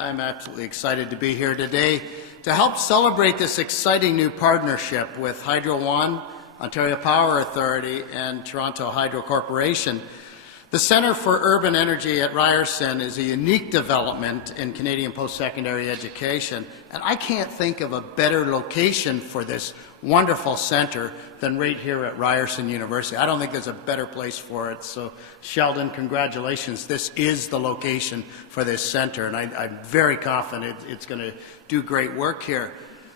I'm absolutely excited to be here today to help celebrate this exciting new partnership with Hydro One, Ontario Power Authority, and Toronto Hydro Corporation. The Centre for Urban Energy at Ryerson is a unique development in Canadian post-secondary education, and I can't think of a better location for this wonderful centre than right here at Ryerson University. I don't think there's a better place for it. So, Sheldon, congratulations. This is the location for this centre, and I'm very confident it's going to do great work here.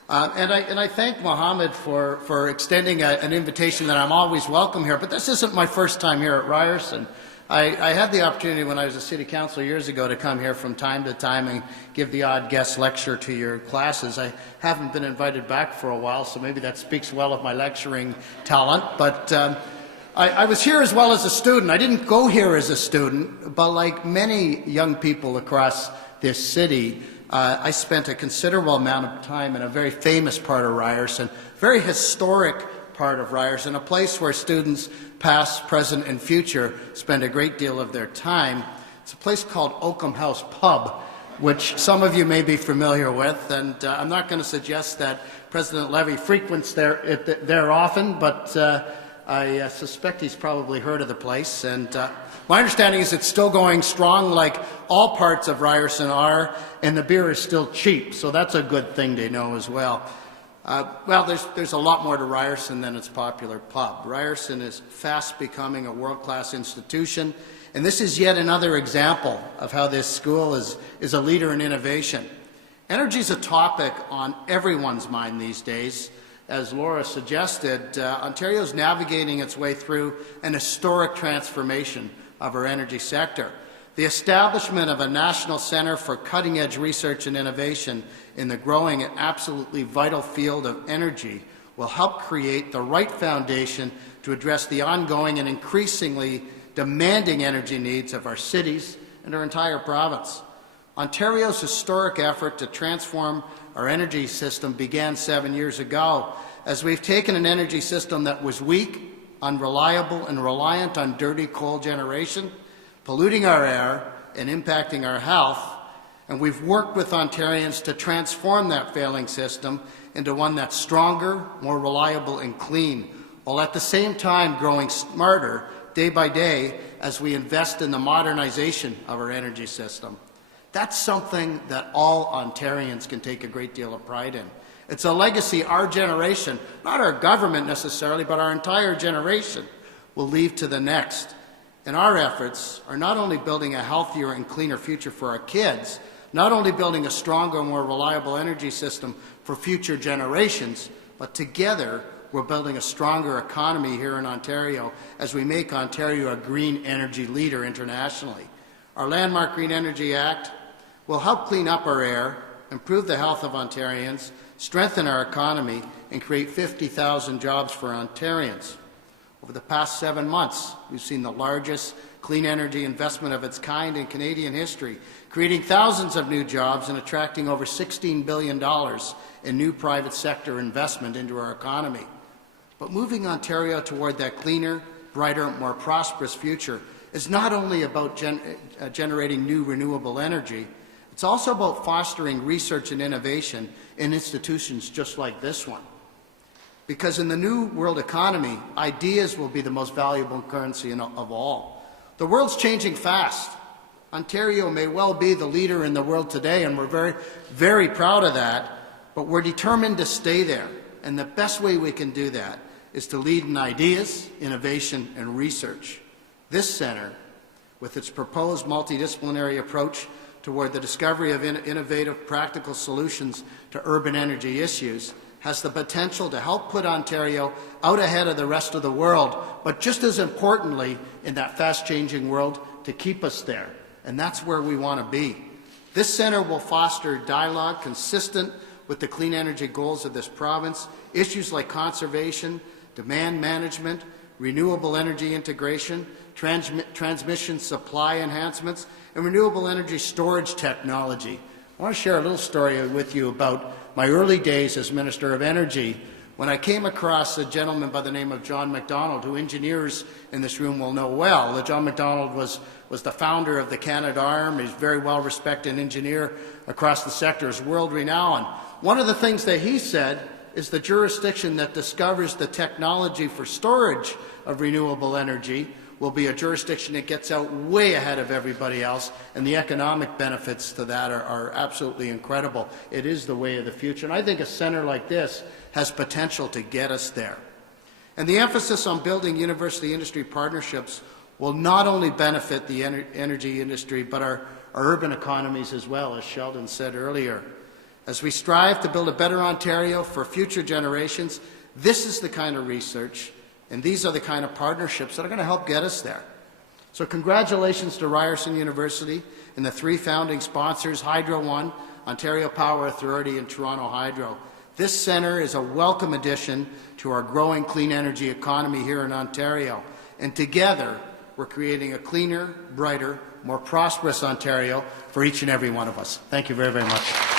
And I thank Mohammed for extending an invitation that I'm always welcome here, but this isn't my first time here at Ryerson. I had the opportunity when I was a city councillor years ago to come here from time to time and give the odd guest lecture to your classes. I haven't been invited back for a while, so maybe that speaks well of my lecturing talent. But I was here as well as a student. I didn't go here as a student, but like many young people across this city, I spent a considerable amount of time in a very famous part of Ryerson, very historic part of Ryerson, a place where students past, present, and future spend a great deal of their time. It's a place called Oakham House Pub, which some of you may be familiar with, and I'm not going to suggest that President Levy frequents there often, but I suspect he's probably heard of the place. And my understanding is it's still going strong, like all parts of Ryerson are, and the beer is still cheap, so that's a good thing to know as well. Well, there's a lot more to Ryerson than its popular pub. Ryerson is fast becoming a world-class institution, and this is yet another example of how this school is a leader in innovation. Energy is a topic on everyone's mind these days. As Laura suggested, Ontario is navigating its way through an historic transformation of our energy sector. The establishment of a national centre for cutting-edge research and innovation in the growing and absolutely vital field of energy will help create the right foundation to address the ongoing and increasingly demanding energy needs of our cities and our entire province. Ontario's historic effort to transform our energy system began 7 years ago, as we've taken an energy system that was weak, unreliable, and reliant on dirty coal generation, polluting our air and impacting our health, and we've worked with Ontarians to transform that failing system into one that's stronger, more reliable, and clean, while at the same time growing smarter day by day as we invest in the modernization of our energy system. That's something that all Ontarians can take a great deal of pride in. It's a legacy our generation, not our government necessarily, but our entire generation, will leave to the next. And our efforts are not only building a healthier and cleaner future for our kids, not only building a stronger, more reliable energy system for future generations, but together we're building a stronger economy here in Ontario as we make Ontario a green energy leader internationally. Our landmark Green Energy Act will help clean up our air, improve the health of Ontarians, strengthen our economy, and create 50,000 jobs for Ontarians. Over the past 7 months, we've seen the largest clean energy investment of its kind in Canadian history, creating thousands of new jobs and attracting over $16 billion in new private sector investment into our economy. But moving Ontario toward that cleaner, brighter, more prosperous future is not only about generating new renewable energy, it's also about fostering research and innovation in institutions just like this one. Because in the new world economy, ideas will be the most valuable currency of all. The world's changing fast. Ontario may well be the leader in the world today, and we're very, very proud of that, but we're determined to stay there. And the best way we can do that is to lead in ideas, innovation, and research. This centre, with its proposed multidisciplinary approach toward the discovery of innovative, practical solutions to urban energy issues, has the potential to help put Ontario out ahead of the rest of the world, but just as importantly, in that fast-changing world, to keep us there. And that's where we want to be. This centre will foster dialogue consistent with the clean energy goals of this province, issues like conservation, demand management, renewable energy integration, transmission supply enhancements, and renewable energy storage technology. I want to share a little story with you about my early days as Minister of Energy, when I came across a gentleman by the name of John MacDonald, who engineers in this room will know well. John MacDonald was the founder of the Canadarm. He's a very well-respected engineer across the sector, is world-renowned. One of the things that he said is the jurisdiction that discovers the technology for storage of renewable energy will be a jurisdiction that gets out way ahead of everybody else, and the economic benefits to that are absolutely incredible. It is the way of the future, and I think a centre like this has potential to get us there. And the emphasis on building university-industry partnerships will not only benefit the energy industry, but our urban economies as well, as Sheldon said earlier. As we strive to build a better Ontario for future generations, this is the kind of research and these are the kind of partnerships that are going to help get us there. So congratulations to Ryerson University and the 3 founding sponsors, Hydro One, Ontario Power Authority, and Toronto Hydro. This centre is a welcome addition to our growing clean energy economy here in Ontario. And together, we're creating a cleaner, brighter, more prosperous Ontario for each and every one of us. Thank you very, very much.